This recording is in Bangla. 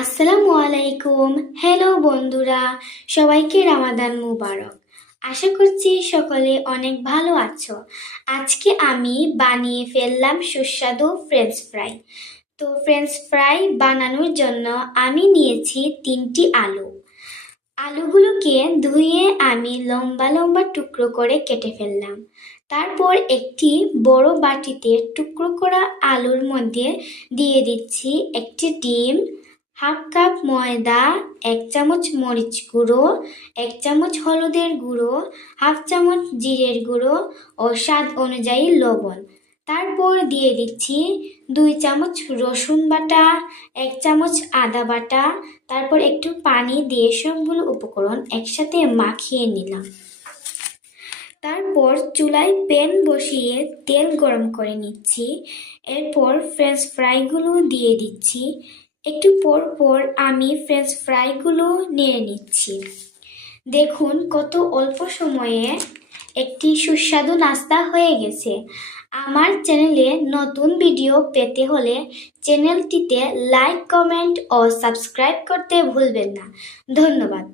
আসসালামু আলাইকুম। হ্যালো বন্ধুরা, সবাইকে রামাদান মুবারক। আশা করছি সকলে অনেক ভালো আছো। আজকে আমি বানিয়ে ফেললাম সুস্বাদু ফ্রেঞ্চ ফ্রাই। তো ফ্রেঞ্চ ফ্রাই বানানোর জন্য আমি নিয়েছি 3টি আলু। আলুগুলোকে ধুয়ে আমি লম্বা লম্বা টুকরো করে কেটে ফেললাম। তারপর একটি বড় বাটিতে টুকরো করা আলুর মধ্যে দিয়ে দিচ্ছি একটি ডিম, হাফ কাপ ময়দা, 1 চামচ মরিচ গুঁড়ো, 1 চামচ হলুদের গুঁড়ো, হাফ চামচ জিরের গুঁড়ো ও স্বাদ অনুযায়ী লবণ। তারপর দিয়ে দিচ্ছি 2 চামচ রসুন বাটা, 1 চামচ আদা বাটা। তারপর একটু পানি দিয়ে সবগুলো উপকরণ একসাথে মাখিয়ে নিলাম। তারপর চুলায় প্যান বসিয়ে তেল গরম করে নিচ্ছি। এরপর ফ্রেঞ্চ ফ্রাইগুলো দিয়ে দিচ্ছি। একটু পর পর আমি ফ্রেঞ্চ ফ্রাইগুলো নেড়ে নিচ্ছি। দেখুন কত অল্প সময়ে একটি সুস্বাদু নাস্তা হয়ে গেছে। আমার চ্যানেলে নতুন ভিডিও পেতে হলে চ্যানেলটিতে লাইক, কমেন্ট ও সাবস্ক্রাইব করতে ভুলবেন না। ধন্যবাদ।